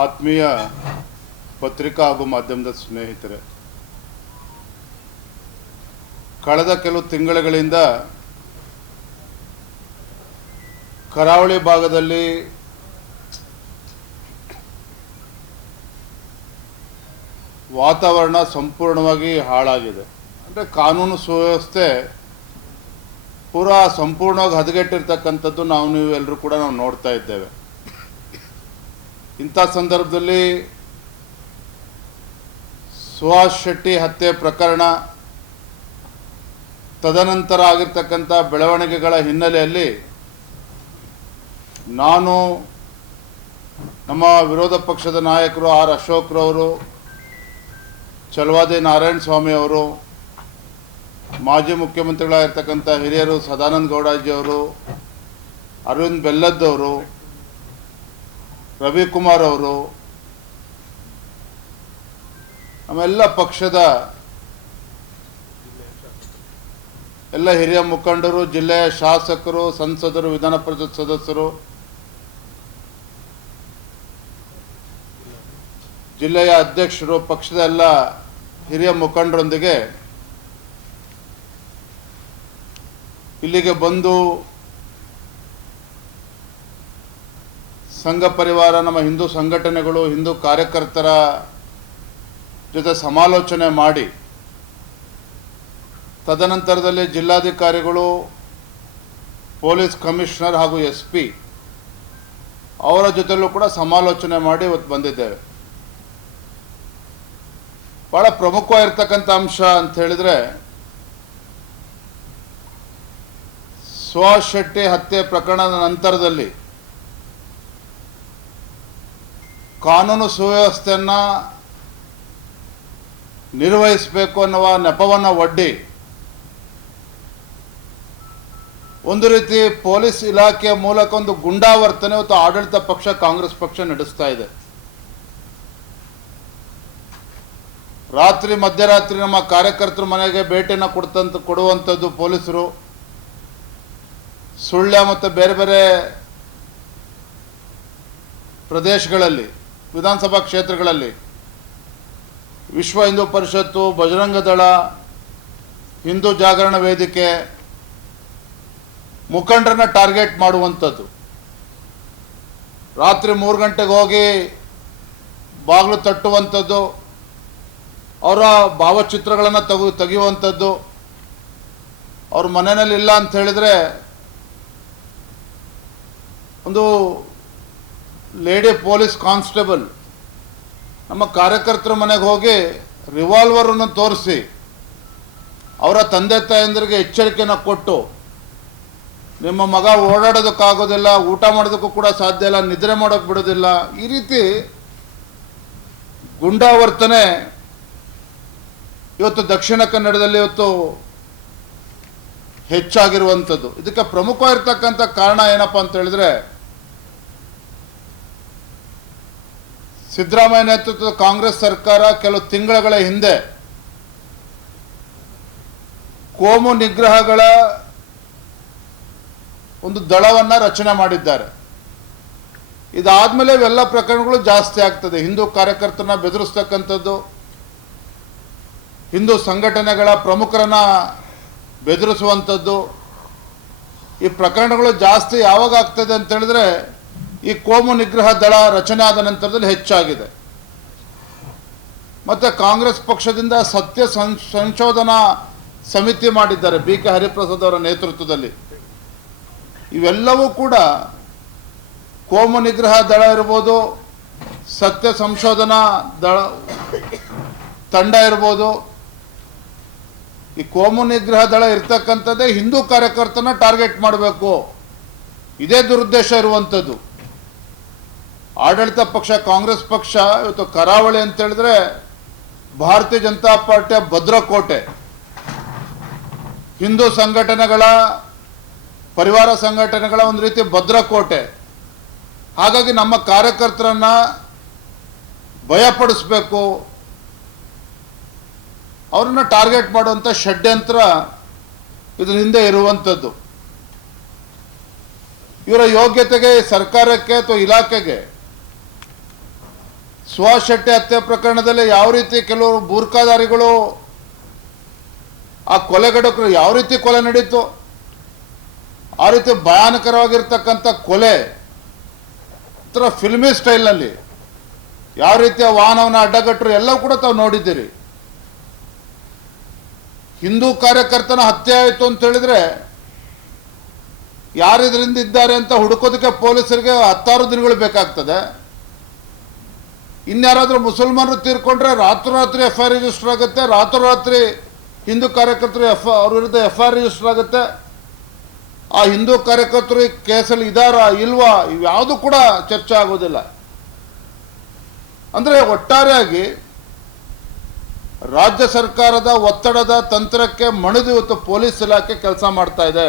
ಆತ್ಮೀಯ ಪತ್ರಿಕಾ ಹಾಗೂ ಮಾಧ್ಯಮದ ಸ್ನೇಹಿತರೆ, ಕಳೆದ ಕೆಲವು ತಿಂಗಳುಗಳಿಂದ ಕರಾವಳಿ ಭಾಗದಲ್ಲಿ ವಾತಾವರಣ ಸಂಪೂರ್ಣವಾಗಿ ಹಾಳಾಗಿದೆ. ಅಂದರೆ ಕಾನೂನು ಸುವ್ಯವಸ್ಥೆ ಪೂರಾ ಸಂಪೂರ್ಣವಾಗಿ ಹದಗೆಟ್ಟಿರ್ತಕ್ಕಂಥದ್ದು ನಾವು ನೀವು ಎಲ್ಲರೂ ಕೂಡ ನಾವು ನೋಡ್ತಾ ಇದ್ದೇವೆ. ಇಂಥ ಸಂದರ್ಭದಲ್ಲಿ ಸುಹಾಸ್ ಶೆಟ್ಟಿ ಹತ್ಯೆ ಪ್ರಕರಣ ತದನಂತರ ಆಗಿರ್ತಕ್ಕಂಥ ಬೆಳವಣಿಗೆಗಳ ಹಿನ್ನೆಲೆಯಲ್ಲಿ ನಾನು ನಮ್ಮ ವಿರೋಧ ಪಕ್ಷದ ನಾಯಕರು ಆರ್ ಅಶೋಕ್ರವರು ಚಲವಾದಿ ನಾರಾಯಣ ಸ್ವಾಮಿ ಅವರು, ಮಾಜಿ ಮುಖ್ಯಮಂತ್ರಿಗಳಾಗಿರ್ತಕ್ಕಂಥ ಹಿರಿಯರು ಸದಾನಂದ ಗೌಡಾಜಿಯವರು ಅರವಿಂದ್ ಬೆಲ್ಲದ್ದವರು ರವಿಕುಮಾರ್ ಅವರು ನಮ್ಮೆಲ್ಲ ಪಕ್ಷದ ಎಲ್ಲ ಹಿರಿಯ ಮುಖಂಡರು, ಜಿಲ್ಲೆಯ ಶಾಸಕರು, ಸಂಸದರು, ವಿಧಾನ ಪರಿಷತ್ ಸದಸ್ಯರು, ಜಿಲ್ಲೆಯ ಅಧ್ಯಕ್ಷರು, ಪಕ್ಷದ ಎಲ್ಲ ಹಿರಿಯ ಮುಖಂಡರೊಂದಿಗೆ ಇಲ್ಲಿಗೆ ಬಂದು ಸಂಘ ಪರಿವಾರ, ನಮ್ಮ ಹಿಂದೂ ಸಂಘಟನೆಗಳು, ಹಿಂದೂ ಕಾರ್ಯಕರ್ತರ ಜೊತೆ ಸಮಾಲೋಚನೆ ಮಾಡಿ, ತದನಂತರದಲ್ಲಿ ಜಿಲ್ಲಾಧಿಕಾರಿಗಳು, ಪೊಲೀಸ್ ಕಮಿಷನರ್ ಹಾಗೂ ಎಸ್ ಪಿ ಅವರ ಜೊತೆಲೂ ಕೂಡ ಸಮಾಲೋಚನೆ ಮಾಡಿ ಇವತ್ತು ಬಂದಿದ್ದೇವೆ. ಭಾಳ ಪ್ರಮುಖವಾಗಿರ್ತಕ್ಕಂಥ ಅಂಶ ಅಂತ ಹೇಳಿದ್ರೆ ಸುಹಾಸ್ ಶೆಟ್ಟಿ ಹತ್ಯೆ ಪ್ರಕರಣದ ನಂತರದಲ್ಲಿ ಕಾನೂನು ಸುವ್ಯವಸ್ಥೆಯನ್ನು ನಿರ್ವಹಿಸಬೇಕು ಅನ್ನುವ ನೆಪವನ್ನು ಒಡ್ಡಿ ಒಂದು ರೀತಿ ಪೊಲೀಸ್ ಇಲಾಖೆಯ ಮೂಲಕ ಒಂದು ಗುಂಡಾವರ್ತನೆ ಮತ್ತು ಆಡಳಿತ ಪಕ್ಷ ಕಾಂಗ್ರೆಸ್ ಪಕ್ಷ ನಡೆಸ್ತಾ ಇದೆ. ರಾತ್ರಿ, ಮಧ್ಯರಾತ್ರಿ ನಮ್ಮ ಕಾರ್ಯಕರ್ತರ ಮನೆಗೆ ಭೇಟಿಯನ್ನು ಕೊಡ್ತಂತ ಕೊಡುವಂಥದ್ದು ಪೊಲೀಸರು. ಸುಳ್ಯ ಮತ್ತು ಬೇರೆ ಬೇರೆ ಪ್ರದೇಶಗಳಲ್ಲಿ ವಿಧಾನಸಭಾ ಕ್ಷೇತ್ರಗಳಲ್ಲಿ ವಿಶ್ವ ಹಿಂದೂ ಪರಿಷತ್ತು ಬಜರಂಗ ದಳ, ಹಿಂದೂ ಜಾಗರಣ ವೇದಿಕೆ ಮುಖಂಡರನ್ನ ಟಾರ್ಗೆಟ್ ಮಾಡುವಂಥದ್ದು. ರಾತ್ರಿ ಮೂರು ಗಂಟೆಗೆ ಹೋಗಿ ಬಾಗಿಲು ತಟ್ಟುವಂಥದ್ದು, ಅವರ ಭಾವಚಿತ್ರಗಳನ್ನು ತೆಗು ತೆಗೆಯುವಂಥದ್ದು. ಅವ್ರ ಮನೆಯಲ್ಲಿ ಇಲ್ಲ ಅಂತ ಹೇಳಿದರೆ ಒಂದು ಲೇಡಿ ಪೊಲೀಸ್ ಕಾನ್ಸ್ಟೇಬಲ್. ನಮ್ಮ ಕಾರ್ಯಕರ್ತರ ಮನೆಗೆ ಹೋಗಿ ರಿವಾಲ್ವರನ್ನು ತೋರಿಸಿ, ಅವರ ತಂದೆ ತಾಯಂದಿರಿಗೆ ಎಚ್ಚರಿಕೆಯನ್ನು ಕೊಟ್ಟು, ನಿಮ್ಮ ಮಗ ಓಡಾಡೋದಕ್ಕಾಗೋದಿಲ್ಲ, ಊಟ ಮಾಡೋದಕ್ಕೂ ಕೂಡ ಸಾಧ್ಯ ಇಲ್ಲ, ನಿದ್ರೆ ಮಾಡೋಕ್ಕೆ ಬಿಡೋದಿಲ್ಲ, ಈ ರೀತಿ ಗುಂಡಾವರ್ತನೆ ಇವತ್ತು ದಕ್ಷಿಣ ಕನ್ನಡದಲ್ಲಿ ಇವತ್ತು ಹೆಚ್ಚಾಗಿರುವಂಥದ್ದು. ಇದಕ್ಕೆ ಪ್ರಮುಖವಾಗಿರ್ತಕ್ಕಂಥ ಕಾರಣ ಏನಪ್ಪ ಅಂತ ಹೇಳಿದ್ರೆ ಸಿದ್ದರಾಮಯ್ಯ ನೇತೃತ್ವದ ಕಾಂಗ್ರೆಸ್ ಸರ್ಕಾರ ಕೆಲವು ತಿಂಗಳುಗಳ ಹಿಂದೆ ಕೋಮು ನಿಗ್ರಹಗಳ ಒಂದು ದಳವನ್ನು ರಚನೆ ಮಾಡಿದ್ದಾರೆ. ಇದಾದಮೇಲೆ ಇವೆಲ್ಲ ಪ್ರಕರಣಗಳು ಜಾಸ್ತಿ ಆಗ್ತದೆ. ಹಿಂದೂ ಕಾರ್ಯಕರ್ತರನ್ನ ಬೆದರಿಸ್ತಕ್ಕಂಥದ್ದು, ಹಿಂದೂ ಸಂಘಟನೆಗಳ ಪ್ರಮುಖರನ್ನ ಬೆದರಿಸುವಂಥದ್ದು, ಈ ಪ್ರಕರಣಗಳು ಜಾಸ್ತಿ ಯಾವಾಗ ಆಗ್ತದೆ ಅಂತ ಹೇಳಿದ್ರೆ ಈ ಕೋಮು ನಿಗ್ರಹ ದಳ ರಚನೆ ಆದ ನಂತರದಲ್ಲಿ ಹೆಚ್ಚಾಗಿದೆ. ಮತ್ತೆ ಕಾಂಗ್ರೆಸ್ ಪಕ್ಷದಿಂದ ಸತ್ಯ ಸಂಶೋಧನಾ ಸಮಿತಿ ಮಾಡಿದ್ದಾರೆ ಬಿ ಕೆ ಹರಿಪ್ರಸಾದ್ ಅವರ ನೇತೃತ್ವದಲ್ಲಿ. ಇವೆಲ್ಲವೂ ಕೂಡ ಕೋಮು ನಿಗ್ರಹ ದಳ ಇರ್ಬೋದು, ಸತ್ಯ ಸಂಶೋಧನಾ ದಳ ತಂಡ ಇರ್ಬೋದು. ಈ ಕೋಮು ನಿಗ್ರಹ ದಳ ಇರ್ತಕ್ಕಂಥದ್ದೇ ಹಿಂದೂ ಕಾರ್ಯಕರ್ತನ ಟಾರ್ಗೆಟ್ ಮಾಡಬೇಕು. ಇದೇ ದುರುದ್ದೇಶ ಇರುವಂಥದ್ದು. ಆಡಳಿತ ಪಕ್ಷ, ಕಾಂಗ್ರೆಸ್ ಪಕ್ಷ, ಇವತ್ತು ಕರಾವಳಿ ಅಂತ ಹೇಳಿದ್ರೆ ಭಾರತೀಯ ಜನತಾ ಪಾರ್ಟಿಯ ಭದ್ರಕೋಟೆ. ಹಿಂದೂ ಸಂಘಟನೆಗಳ, ಪರಿವಾರ ಸಂಘಟನೆಗಳ ಒಂದು ರೀತಿ ಭದ್ರಕೋಟೆ. ಹಾಗಾಗಿ ನಮ್ಮ ಕಾರ್ಯಕರ್ತರನ್ನ ಭಯಪಡಿಸ್ಬೇಕು. ಅವ್ರನ್ನ ಟಾರ್ಗೆಟ್ ಮಾಡುವಂಥ ಷಡ್ಯಂತ್ರ ಇದ್ರ ಹಿಂದೆ ಇರುವಂಥದ್ದು ಇವರ ಯೋಗ್ಯತೆಗೆ, ಸರ್ಕಾರಕ್ಕೆ ಅಥವಾ ಇಲಾಖೆಗೆ ಸುಭಾಷ್ ಶೆಟ್ಟಿ ಹತ್ಯೆ ಪ್ರಕರಣದಲ್ಲಿ ಯಾವ ರೀತಿ ಕೆಲವರು ಬೂರ್ಖಾದಾರಿಗಳು ಆ ಕೊಲೆಗಡಕರು ಯಾವ ರೀತಿ ಕೊಲೆ ನಡೀತು? ಆ ರೀತಿ ಭಯಾನಕರವಾಗಿರ್ತಕ್ಕಂಥ ಕೊಲೆ, ಹತ್ರ ಫಿಲ್ಮಿ ಸ್ಟೈಲ್ನಲ್ಲಿ ಯಾವ ರೀತಿಯ ವಾಹನವನ್ನು ಅಡ್ಡಗಟ್ಟರು ಎಲ್ಲವೂ ಕೂಡ ತಾವು ನೋಡಿದ್ದೀರಿ. ಹಿಂದೂ ಕಾರ್ಯಕರ್ತನ ಹತ್ಯೆ ಆಯಿತು ಅಂತ ಹೇಳಿದ್ರೆ ಯಾರು ಇದರಿಂದ ಇದ್ದಾರೆ ಅಂತ ಹುಡುಕೋದಕ್ಕೆ ಪೊಲೀಸರಿಗೆ ಹತ್ತಾರು ದಿನಗಳು ಬೇಕಾಗ್ತದೆ. ಇನ್ಯಾರಾದರೂ ಮುಸಲ್ಮಾನರು ತೀರ್ಕೊಂಡ್ರೆ ರಾತ್ರೋರಾತ್ರಿ ಎಫ್ ಐ ರಿಜಿಸ್ಟರ್ ಆಗುತ್ತೆ. ರಾತ್ರೋರಾತ್ರಿ ಹಿಂದೂ ಕಾರ್ಯಕರ್ತರು ಎಫ್ ಅವ್ರ ವಿರುದ್ಧ ಎಫ್ ಐ ಆರ್ ರಿಜಿಸ್ಟರ್ ಆಗುತ್ತೆ. ಆ ಹಿಂದೂ ಕಾರ್ಯಕರ್ತರು ಕೇಸಲ್ಲಿ ಇದಾರಾ ಇಲ್ವಾ? ಇವ್ಯಾವುದು ಕೂಡ ಚರ್ಚೆ ಆಗೋದಿಲ್ಲ. ಅಂದರೆ ಒಟ್ಟಾರೆಯಾಗಿ ರಾಜ್ಯ ಸರ್ಕಾರದ ಒತ್ತಡದ ತಂತ್ರಕ್ಕೆ ಮಣಿದು ಇವತ್ತು ಪೊಲೀಸ್ ಇಲಾಖೆ ಕೆಲಸ ಮಾಡ್ತಾ ಇದೆ.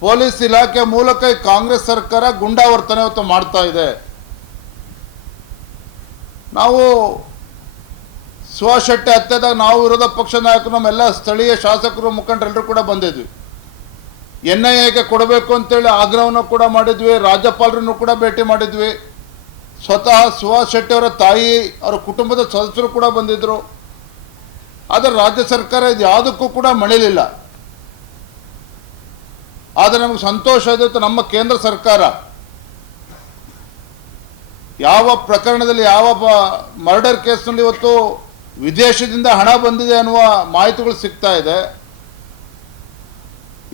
ಪೊಲೀಸ್ ಇಲಾಖೆ ಮೂಲಕ ಕಾಂಗ್ರೆಸ್ ಸರ್ಕಾರ ಗುಂಡಾವರ್ತನೆ ಇವತ್ತು ಮಾಡ್ತಾ ಇದೆ. ನಾವು ಶೆಟ್ಟಿ ಹತ್ಯೆದಾಗ ನಾವು ವಿರೋಧ ಪಕ್ಷ ನಾಯಕರು ನಮ್ಮೆಲ್ಲ ಸ್ಥಳೀಯ ಶಾಸಕರು, ಮುಖಂಡರೆಲ್ಲರೂ ಕೂಡ ಬಂದಿದ್ವಿ. ಎನ್ ಐ ಎಗೆ ಕೊಡಬೇಕು ಅಂತೇಳಿ ಆಗ್ರಹವನ್ನು ಕೂಡ ಮಾಡಿದ್ವಿ, ರಾಜ್ಯಪಾಲರನ್ನು ಕೂಡ ಭೇಟಿ ಮಾಡಿದ್ವಿ. ಸ್ವತಃ ಸುಹಾಸ್ ಶೆಟ್ಟಿ ಅವರ ತಾಯಿ, ಅವರ ಕುಟುಂಬದ ಸದಸ್ಯರು ಕೂಡ ಬಂದಿದ್ದರು ಆದರೆ ರಾಜ್ಯ ಸರ್ಕಾರ ಇದು ಯಾವುದಕ್ಕೂ ಕೂಡ ಮಣಿಲಿಲ್ಲ. ಆದರೆ ನಮಗೆ ಸಂತೋಷ ಇದೆ ನಮ್ಮ ಕೇಂದ್ರ ಸರ್ಕಾರ. ಯಾವ ಪ್ರಕರಣದಲ್ಲಿ ಯಾವ ಮರ್ಡರ್ ಕೇಸ್ನಲ್ಲಿ ಇವತ್ತು ವಿದೇಶದಿಂದ ಹಣ ಬಂದಿದೆ ಅನ್ನುವ ಮಾಹಿತಿಗಳು ಸಿಗ್ತಾ ಇದೆ.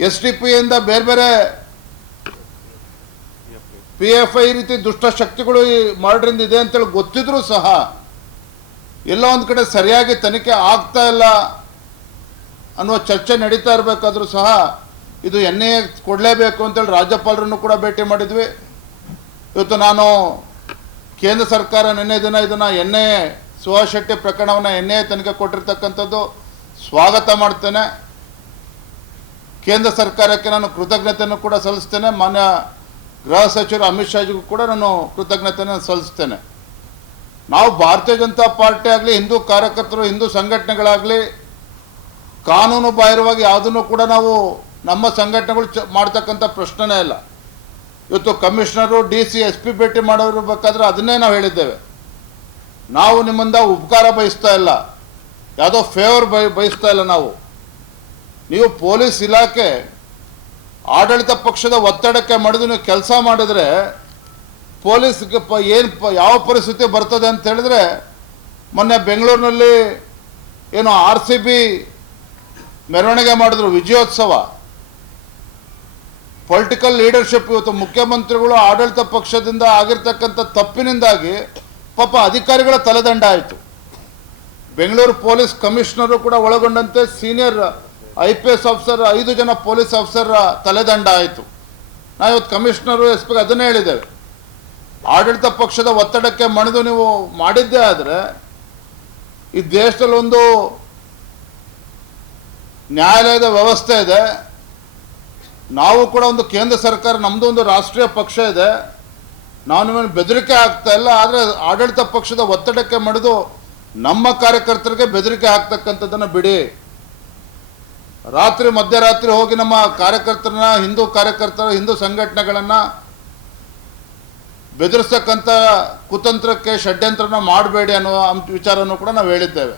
ಎಸ್ ಟಿ ಪಿ ಇಂದ ಬೇರೆ ಬೇರೆ ಪಿ ಎಫ್ ಐ ರೀತಿ ದುಷ್ಟ ಶಕ್ತಿಗಳು ಈ ಮರ್ಡ್ರಿಂದ ಇದೆ ಅಂತೇಳಿ ಗೊತ್ತಿದ್ರೂ ಸಹ ಎಲ್ಲೋ ಒಂದು ಕಡೆ ಸರಿಯಾಗಿ ತನಿಖೆ ಆಗ್ತಾ ಇಲ್ಲ ಅನ್ನುವ ಚರ್ಚೆ ನಡೀತಾ ಇರಬೇಕಾದ್ರೂ ಸಹ ಇದು ಎನ್ ಎ ಕೊಡಲೇಬೇಕು ಅಂತೇಳಿ ರಾಜ್ಯಪಾಲರನ್ನು ಕೂಡ ಭೇಟಿ ಮಾಡಿದ್ವಿ. ಇವತ್ತು ನಾನು ಕೇಂದ್ರ ಸರ್ಕಾರ ನಿನ್ನೆ ದಿನ ಇದನ್ನು ಎನ್ ಐ ಸುಭಾಷ್ ಶೆಟ್ಟಿ ಪ್ರಕರಣವನ್ನು ಎನ್ ತನಿಖೆ ಕೊಟ್ಟಿರ್ತಕ್ಕಂಥದ್ದು ಸ್ವಾಗತ ಮಾಡ್ತೇನೆ. ಕೇಂದ್ರ ಸರ್ಕಾರಕ್ಕೆ ನಾನು ಕೃತಜ್ಞತೆಯನ್ನು ಕೂಡ ಸಲ್ಲಿಸ್ತೇನೆ. ಮಾನ್ಯ ಗೃಹ ಸಚಿವರು ಅಮಿತ್ ಶಾಜಿಗೂ ಕೂಡ ನಾನು ಕೃತಜ್ಞತೆಯನ್ನು ಸಲ್ಲಿಸ್ತೇನೆ. ನಾವು ಭಾರತೀಯ ಜನತಾ ಪಾರ್ಟಿ ಆಗಲಿ, ಹಿಂದೂ ಕಾರ್ಯಕರ್ತರು, ಹಿಂದೂ ಸಂಘಟನೆಗಳಾಗಲಿ, ಕಾನೂನು ಬಾಹಿರವಾಗಿ ಯಾವುದನ್ನು ಕೂಡ ನಾವು ನಮ್ಮ ಸಂಘಟನೆಗಳು ಚ ಮಾಡ್ತಕ್ಕಂಥ ಪ್ರಶ್ನೆನೇ ಇಲ್ಲ. ಇವತ್ತು commissioner, D C, S P ಭೇಟಿ ಮಾಡೋರ್ಬೇಕಾದ್ರೆ ಅದನ್ನೇ ನಾವು ಹೇಳಿದ್ದೇವೆ. ನಾವು ನಿಮ್ಮಿಂದ ಉಪಕಾರ ಬಯಸ್ತಾ ಇಲ್ಲ. ಯಾವುದೋ ಫೇವರ್ ಬಯ, ಬಯಸ್ತಾ ಇಲ್ಲ ನಾವು. ನೀವು ಪೊಲೀಸ್ ಇಲಾಖೆ ಆಡಳಿತ ಪಕ್ಷದ ಒತ್ತಡಕ್ಕೆ ಮಡಿದು ನೀವು ಕೆಲಸ ಮಾಡಿದ್ರೆ ಪೊಲೀಸ್ಗೆ ಪ, ಏನು ಪ, ಯಾವ ಪರಿಸ್ಥಿತಿ ಬರ್ತದೆ ಅಂತ ಹೇಳಿದ್ರೆ ಮೊನ್ನೆ ಬೆಂಗಳೂರಿನಲ್ಲಿ ಏನು ಆರ್ ಸಿ ಬಿ ಮೆರವಣಿಗೆ ಮಾಡಿದ್ರು ವಿಜಯೋತ್ಸವ. ಪೊಲಿಟಿಕಲ್ ಲೀಡರ್ಶಿಪ್ ಇವತ್ತು ಮುಖ್ಯಮಂತ್ರಿಗಳು ಆಡಳಿತ ಪಕ್ಷದಿಂದ ಆಗಿರ್ತಕ್ಕಂಥ ತಪ್ಪಿನಿಂದಾಗಿ ಪಾಪ ಅಧಿಕಾರಿಗಳ ತಲೆದಂಡ ಆಯಿತು. ಬೆಂಗಳೂರು ಪೊಲೀಸ್ ಕಮಿಷನರು ಕೂಡ ಒಳಗೊಂಡಂತೆ senior I P S officer, ಐದು ಜನ ಪೊಲೀಸ್ ಆಫೀಸರ್ ತಲೆದಂಡ ಆಯಿತು. ನಾವು ಇವತ್ತು ಕಮಿಷನರು, ಎಸ್ ಪಿ ಅದನ್ನೇ ಹೇಳಿದ್ದೇವೆ. ಆಡಳಿತ ಪಕ್ಷದ ಒತ್ತಡಕ್ಕೆ ಮಣಿದು ನೀವು ಮಾಡಿದ್ದೇ ಆದರೆ ಈ ದೇಶದಲ್ಲಿ ಒಂದು ನ್ಯಾಯಾಲಯದ ವ್ಯವಸ್ಥೆ ಇದೆ. ನಾವು ಕೂಡ ಒಂದು ಕೇಂದ್ರ ಸರ್ಕಾರ ನಮ್ಮದು ಒಂದು ರಾಷ್ಟ್ರೀಯ ಪಕ್ಷ ಇದೆ. ನಾನು ಬೆದರಿಕೆ ಆಗ್ತಾ ಇಲ್ಲ, ಆದರೆ ಆಡಳಿತ ಪಕ್ಷದ ಒತ್ತಡಕ್ಕೆ ಮಡಿದು ನಮ್ಮ ಕಾರ್ಯಕರ್ತರಿಗೆ ಬೆದರಿಕೆ ಹಾಕ್ತಕ್ಕಂಥದ್ದನ್ನು ಬಿಡಿ. ರಾತ್ರಿ, ಮಧ್ಯರಾತ್ರಿ ಹೋಗಿ ನಮ್ಮ ಕಾರ್ಯಕರ್ತರನ್ನ, ಹಿಂದೂ ಕಾರ್ಯಕರ್ತರ, ಹಿಂದೂ ಸಂಘಟನೆಗಳನ್ನು ಬೆದರಿಸ್ತಕ್ಕಂಥ ಕುತಂತ್ರಕ್ಕೆ ಷಡ್ಯಂತ್ರನ ಮಾಡಬೇಡಿ ಅನ್ನುವ ಅಂಶ ವಿಚಾರವನ್ನು ಕೂಡ ನಾವು ಹೇಳಿದ್ದೇವೆ.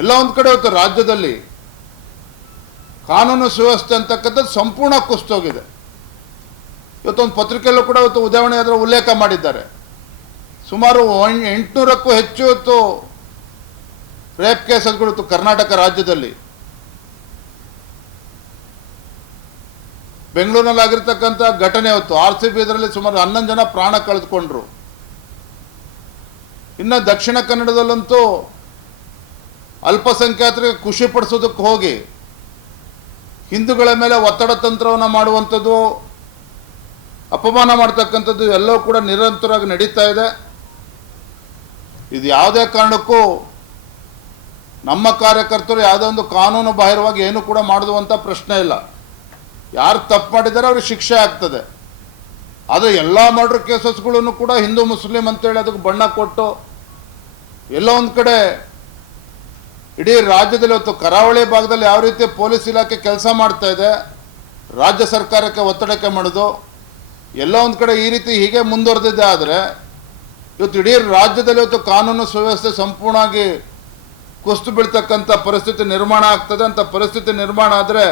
ಎಲ್ಲ ಒಂದು ಕಡೆ ಇವತ್ತು ರಾಜ್ಯದಲ್ಲಿ. ಕಾನೂನು ಸುವ್ಯವಸ್ಥೆ ಅಂತಕ್ಕಂಥದ್ದು ಸಂಪೂರ್ಣ ಕುಸ್ತೋಗಿದೆ ಇವತ್ತೊಂದು ಪತ್ರಿಕೆಯಲ್ಲೂ ಕೂಡ ಇವತ್ತು ಉದಾಹರಣೆ ಅದರ ಉಲ್ಲೇಖ ಮಾಡಿದ್ದಾರೆ. ಸುಮಾರು ಎಂಟುನೂರಕ್ಕೂ ಹೆಚ್ಚು ಇವತ್ತು ರೇಪ್ ಕೇಸಸ್ಗಳು ಕರ್ನಾಟಕ ರಾಜ್ಯದಲ್ಲಿ. ಬೆಂಗಳೂರಿನಲ್ಲಿ ಆಗಿರ್ತಕ್ಕಂಥ ಘಟನೆ ಇವತ್ತು. ಆರ್ ಸಿ ಬಿ ಇದರಲ್ಲಿ ಸುಮಾರು ಹನ್ನೊಂದು ಜನ ಪ್ರಾಣ ಕಳೆದುಕೊಂಡ್ರು. ಇನ್ನು ದಕ್ಷಿಣ ಕನ್ನಡದಲ್ಲಂತೂ ಅಲ್ಪಸಂಖ್ಯಾತರಿಗೆ ಖುಷಿ ಪಡಿಸೋದಕ್ಕೆ ಹೋಗಿ ಹಿಂದೂಗಳ ಮೇಲೆ ಒತ್ತಡ ತಂತ್ರವನ್ನು ಮಾಡುವಂಥದ್ದು, ಅಪಮಾನ ಮಾಡ್ತಕ್ಕಂಥದ್ದು ಎಲ್ಲವೂ ಕೂಡ ನಿರಂತರವಾಗಿ ನಡೀತಾ ಇದೆ. ಇದು ಯಾವುದೇ ಕಾರಣಕ್ಕೂ ನಮ್ಮ ಕಾರ್ಯಕರ್ತರು ಯಾವುದೋ ಒಂದು ಕಾನೂನು ಬಾಹಿರವಾಗಿ ಏನು ಕೂಡ ಮಾಡುವಂಥ ಪ್ರಶ್ನೆ ಇಲ್ಲ. ಯಾರು ತಪ್ಪು ಮಾಡಿದ್ದಾರೆ ಅವ್ರಿಗೆ ಶಿಕ್ಷೆ ಆಗ್ತದೆ. ಆದರೆ ಎಲ್ಲ ಮರ್ಡರ್ ಕೇಸಸ್ಗಳನ್ನು ಕೂಡ ಹಿಂದೂ, ಮುಸ್ಲಿಂ ಅಂತೇಳಿ ಅದಕ್ಕೆ ಬಣ್ಣ ಕೊಟ್ಟು ಎಲ್ಲೋ ಒಂದು ಕಡೆ ಇಡೀ ರಾಜ್ಯದಲ್ಲಿ ಇವತ್ತು ಕರಾವಳಿ ಭಾಗದಲ್ಲಿ ಯಾವ ರೀತಿ ಪೊಲೀಸ್ ಇಲಾಖೆ ಕೆಲಸ ಮಾಡ್ತಾ ಇದೆ, ರಾಜ್ಯ ಸರ್ಕಾರಕ್ಕೆ ಒತ್ತಡಕ್ಕೆ ಮಾಡೋದು ಎಲ್ಲ ಒಂದು ಕಡೆ ಈ ರೀತಿ ಹೀಗೆ ಮುಂದುವರೆದಿದೆ ಆದರೆ, ಇವತ್ತು ಇಡೀ ರಾಜ್ಯದಲ್ಲಿ ಇವತ್ತು ಕಾನೂನು ಸುವ್ಯವಸ್ಥೆ ಸಂಪೂರ್ಣವಾಗಿ ಕುಸ್ತು ಬೀಳ್ತಕ್ಕಂಥ ಪರಿಸ್ಥಿತಿ ನಿರ್ಮಾಣ ಆಗ್ತದೆ. ಅಂತ ಪರಿಸ್ಥಿತಿ ನಿರ್ಮಾಣ ಆದರೆ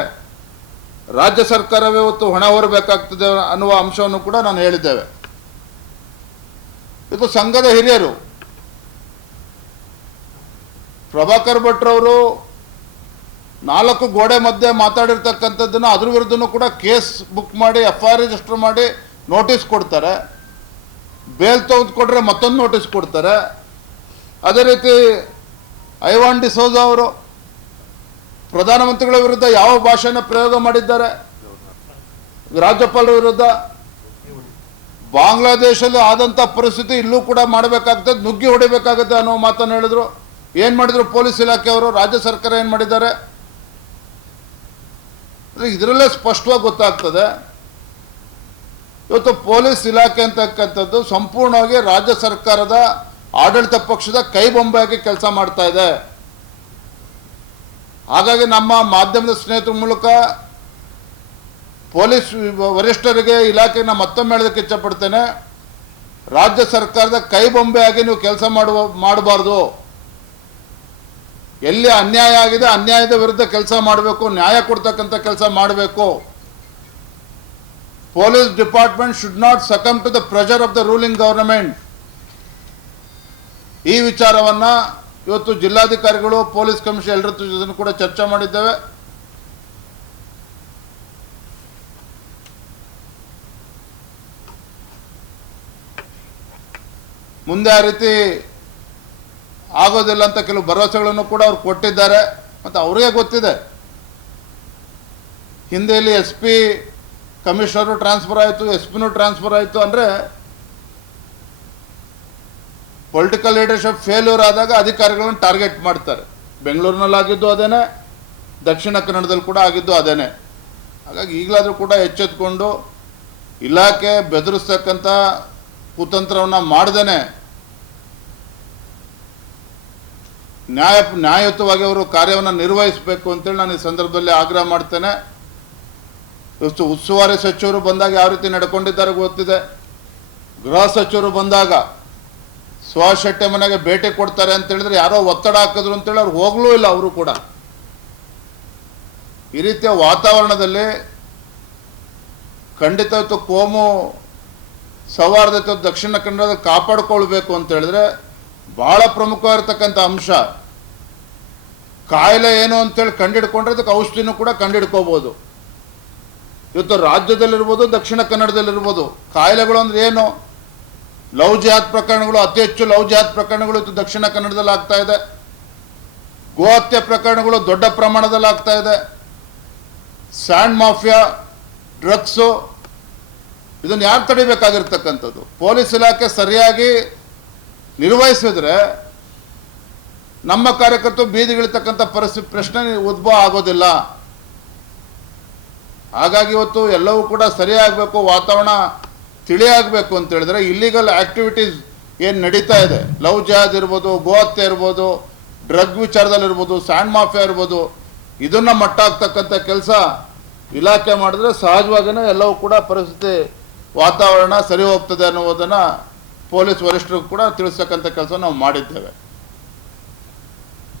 ರಾಜ್ಯ ಸರ್ಕಾರವೇ ಇವತ್ತು ಹೊಣೆ ಹೊರಬೇಕಾಗ್ತದೆ ಅನ್ನುವ ಅಂಶವನ್ನು ಕೂಡ ನಾನು ಹೇಳಿದ್ದೇವೆ. ಇದು ಸಂಘದ ಹಿರಿಯರು ಪ್ರಭಾಕರ್ ಭಟ್ರವರು ನಾಲ್ಕು ಗೋಡೆ ಮಧ್ಯೆ ಮಾತಾಡಿರ್ತಕ್ಕಂಥದ್ದನ್ನು ಅದ್ರ ವಿರುದ್ಧನೂ ಕೂಡ ಕೇಸ್ ಬುಕ್ ಮಾಡಿ ಎಫ್ ಐ ಆರ್ ರಿಜಿಸ್ಟರ್ ಮಾಡಿ ನೋಟಿಸ್ ಕೊಡ್ತಾರೆ. ಬೇಲ್ ತೆಗೆದುಕೊಟ್ರೆ ಮತ್ತೊಂದು ನೋಟಿಸ್ ಕೊಡ್ತಾರೆ. ಅದೇ ರೀತಿ ಐವಾನ್ ಡಿಸೋಜ ಅವರು ಪ್ರಧಾನಮಂತ್ರಿಗಳ ವಿರುದ್ಧ ಯಾವ ಭಾಷೆನ ಪ್ರಯೋಗ ಮಾಡಿದ್ದಾರೆ? ರಾಜ್ಯಪಾಲರ ವಿರುದ್ಧ? ಬಾಂಗ್ಲಾದೇಶದಲ್ಲಿ ಆದಂಥ ಪರಿಸ್ಥಿತಿ ಇಲ್ಲೂ ಕೂಡ ಮಾಡಬೇಕಾಗ್ತದೆ, ನುಗ್ಗಿ ಹೊಡಿಬೇಕಾಗುತ್ತೆ ಅನ್ನೋ ಮಾತನ್ನು ಹೇಳಿದ್ರು. ಏನು ಮಾಡಿದ್ರು ಪೊಲೀಸ್ ಇಲಾಖೆಯವರು? ರಾಜ್ಯ ಸರ್ಕಾರ ಏನು ಮಾಡಿದ್ದಾರೆ? ಅಂದರೆ ಇದರಲ್ಲೇ ಸ್ಪಷ್ಟವಾಗಿ ಗೊತ್ತಾಗ್ತದೆ. ಇವತ್ತು ಪೊಲೀಸ್ ಇಲಾಖೆ ಅಂತಕ್ಕಂಥದ್ದು ಸಂಪೂರ್ಣವಾಗಿ ರಾಜ್ಯ ಸರ್ಕಾರದ ಆಡಳಿತ ಪಕ್ಷದ ಕೈಬೊಂಬೆಯಾಗಿ ಕೆಲಸ ಮಾಡ್ತಾ ಇದೆ. ಹಾಗಾಗಿ ನಮ್ಮ ಮಾಧ್ಯಮದ ಸ್ನೇಹಿತರ ಮೂಲಕ ಪೊಲೀಸ್ ವರಿಷ್ಠರಿಗೆ ಇಲಾಖೆನ ಮತ್ತೊಮ್ಮೆ ಹೇಳೋದಕ್ಕೆ ಇಚ್ಛಪಡ್ತೇನೆ. ರಾಜ್ಯ ಸರ್ಕಾರದ ಕೈಬೊಂಬೆಯಾಗಿ ನೀವು ಕೆಲಸ ಮಾಡುವ, ಮಾಡಬಾರ್ದು. ಎಲ್ಲಿ ಅನ್ಯಾಯ ಆಗಿದೆ ಅನ್ಯಾಯದ ವಿರುದ್ಧ ಕೆಲಸ ಮಾಡಬೇಕು, ನ್ಯಾಯ ಕೊಡ್ತಕ್ಕಂಥ ಕೆಲಸ ಮಾಡಬೇಕು. Police department should not succumb to the pressure of the ruling government. ಈ ವಿಚಾರವನ್ನ ಇವತ್ತು ಜಿಲ್ಲಾಧಿಕಾರಿಗಳು, ಪೊಲೀಸ್ ಕಮಿಷನ್ ಎಲ್ಲರ ಜೊತೆ ಕೂಡ ಚರ್ಚೆ ಮಾಡಿದ್ದೇವೆ. ಮುಂದೆ ಆ ರೀತಿ ಆಗೋದಿಲ್ಲ ಅಂತ ಕೆಲವು ಭರವಸೆಗಳನ್ನು ಕೂಡ ಅವ್ರು ಕೊಟ್ಟಿದ್ದಾರೆ. ಮತ್ತು ಅವರಿಗೆ ಗೊತ್ತಿದೆ. ಹಿಂದೆಯಲ್ಲಿ ಎಸ್ ಪಿ ಕಮಿಷನರು ಟ್ರಾನ್ಸ್ಫರ್ ಆಯಿತು, ಎಸ್ ಪಿನೂ ಟ್ರಾನ್ಸ್ಫರ್ ಆಯಿತು ಅಂದರೆ ಪೊಲಿಟಿಕಲ್ ಲೀಡರ್ಶಿಪ್ ಫೇಲ್ಯೂರ್ ಆದಾಗ ಅಧಿಕಾರಿಗಳನ್ನು ಟಾರ್ಗೆಟ್ ಮಾಡ್ತಾರೆ. ಬೆಂಗಳೂರಿನಲ್ಲಿ ಆಗಿದ್ದು ಅದೇನೆ, ದಕ್ಷಿಣ ಕನ್ನಡದಲ್ಲಿ ಕೂಡ ಆಗಿದ್ದು ಅದೇನೆ. ಹಾಗಾಗಿ ಈಗಲಾದರೂ ಕೂಡ ಎಚ್ಚೆತ್ಕೊಂಡು ಇಲಾಖೆ ಬೆದರಿಸ್ತಕ್ಕಂಥ ಕುತಂತ್ರವನ್ನು ಮಾಡ್ದೇನೆ ನ್ಯಾಯ, ನ್ಯಾಯಯುತವಾಗಿ ಅವರು ಕಾರ್ಯವನ್ನು ನಿರ್ವಹಿಸಬೇಕು ಅಂತೇಳಿ ನಾನು ಈ ಸಂದರ್ಭದಲ್ಲಿ ಆಗ್ರಹ ಮಾಡ್ತೇನೆ. ಇವತ್ತು ಉಸ್ತುವಾರಿ ಸಚಿವರು ಬಂದಾಗ ಯಾವ ರೀತಿ ನಡ್ಕೊಂಡಿದ್ದಾರೆ ಗೊತ್ತಿದೆ. ಗೃಹ ಸಚಿವರು ಬಂದಾಗ ಸ್ವ ಶೆಟ್ಟಿ ಮನೆಗೆ ಭೇಟಿ ಕೊಡ್ತಾರೆ ಅಂತ ಹೇಳಿದ್ರೆ ಯಾರೋ ಒತ್ತಡ ಹಾಕಿದ್ರು ಅಂತೇಳಿ ಅವ್ರು ಹೋಗ್ಲೂ ಇಲ್ಲ ಅವರು ಕೂಡ. ಈ ರೀತಿಯ ವಾತಾವರಣದಲ್ಲಿ ಖಂಡಿತ ಇವತ್ತು ಕೋಮು ಸೌಹಾರ್ದತೆ ದಕ್ಷಿಣ ಕನ್ನಡದ ಕಾಪಾಡಿಕೊಳ್ಬೇಕು ಅಂತ ಹೇಳಿದ್ರೆ ಬಹಳ ಪ್ರಮುಖವಾಗಿರ್ತಕ್ಕಂಥ ಅಂಶ ಕಾಯಿಲೆ ಏನು ಅಂತೇಳಿ ಕಂಡಿಡ್ಕೊಂಡ್ರೆ ಅದಕ್ಕೆ ಔಷಧಿನೂ ಕೂಡ ಕಂಡಿಡ್ಕೋಬೋದು. ಇವತ್ತು ರಾಜ್ಯದಲ್ಲಿರ್ಬೋದು, ದಕ್ಷಿಣ ಕನ್ನಡದಲ್ಲಿರ್ಬೋದು, ಕಾಯಿಲೆಗಳು ಅಂದ್ರೆ ಏನು? ಲವ್ ಜಿಹಾದ್ ಪ್ರಕರಣಗಳು, ಅತಿ ಹೆಚ್ಚು ಲವ್ ಜಿಹಾದ್ ಪ್ರಕರಣಗಳು ಇವತ್ತು ದಕ್ಷಿಣ ಕನ್ನಡದಲ್ಲಿ ಆಗ್ತಾ ಇದೆ. ಗೋಹತ್ಯೆ ಪ್ರಕರಣಗಳು ದೊಡ್ಡ ಪ್ರಮಾಣದಲ್ಲಿ ಆಗ್ತಾ ಇದೆ. ಸ್ಯಾಂಡ್ ಮಾಫಿಯಾ, ಡ್ರಗ್ಸು, ಇದನ್ನು ಯಾರು ತಡಿಬೇಕಾಗಿರ್ತಕ್ಕಂಥದ್ದು? ಪೊಲೀಸ್ ಇಲಾಖೆ ಸರಿಯಾಗಿ ನಿರ್ವಹಿಸಿದ್ರೆ ನಮ್ಮ ಕಾರ್ಯಕರ್ತರು ಬೀದಿಗಿಳಿತಕ್ಕಂಥ ಪರಿಸ್ಥಿತಿ ಪ್ರಶ್ನೆ ಉದ್ಭವ ಆಗೋದಿಲ್ಲ. ಹಾಗಾಗಿ ಇವತ್ತು ಎಲ್ಲವೂ ಕೂಡ ಸರಿಯಾಗಬೇಕು, ವಾತಾವರಣ ತಿಳಿಯಾಗಬೇಕು ಅಂತ ಹೇಳಿದ್ರೆ ಇಲ್ಲಿಗಲ್ ಆಕ್ಟಿವಿಟೀಸ್ ಏನು ನಡೀತಾ ಇದೆ. ಲವ್ ಜಹಾಜ್ ಇರ್ಬೋದು, ಗೋಹತ್ಯೆ ಇರ್ಬೋದು, ಡ್ರಗ್ ವಿಚಾರದಲ್ಲಿರ್ಬೋದು ಸ್ಯಾಂಡ್ ಮಾಫಿಯಾ ಇರ್ಬೋದು, ಇದನ್ನು ಮಟ್ಟ ಆಗ್ತಕ್ಕಂಥ ಕೆಲಸ ಇಲಾಖೆ ಮಾಡಿದ್ರೆ ಸಹಜವಾಗಿಯೇ ಎಲ್ಲವೂ ಕೂಡ ಪರಿಸ್ಥಿತಿ ವಾತಾವರಣ ಸರಿ ಹೋಗ್ತದೆ ಅನ್ನುವುದನ್ನು ಪೊಲೀಸ್ ವರಿಷ್ಠರು ಕೂಡ ತಿಳಿಸ್ತಕ್ಕಂಥ ಕೆಲಸ ನಾವು ಮಾಡಿದ್ದೇವೆ.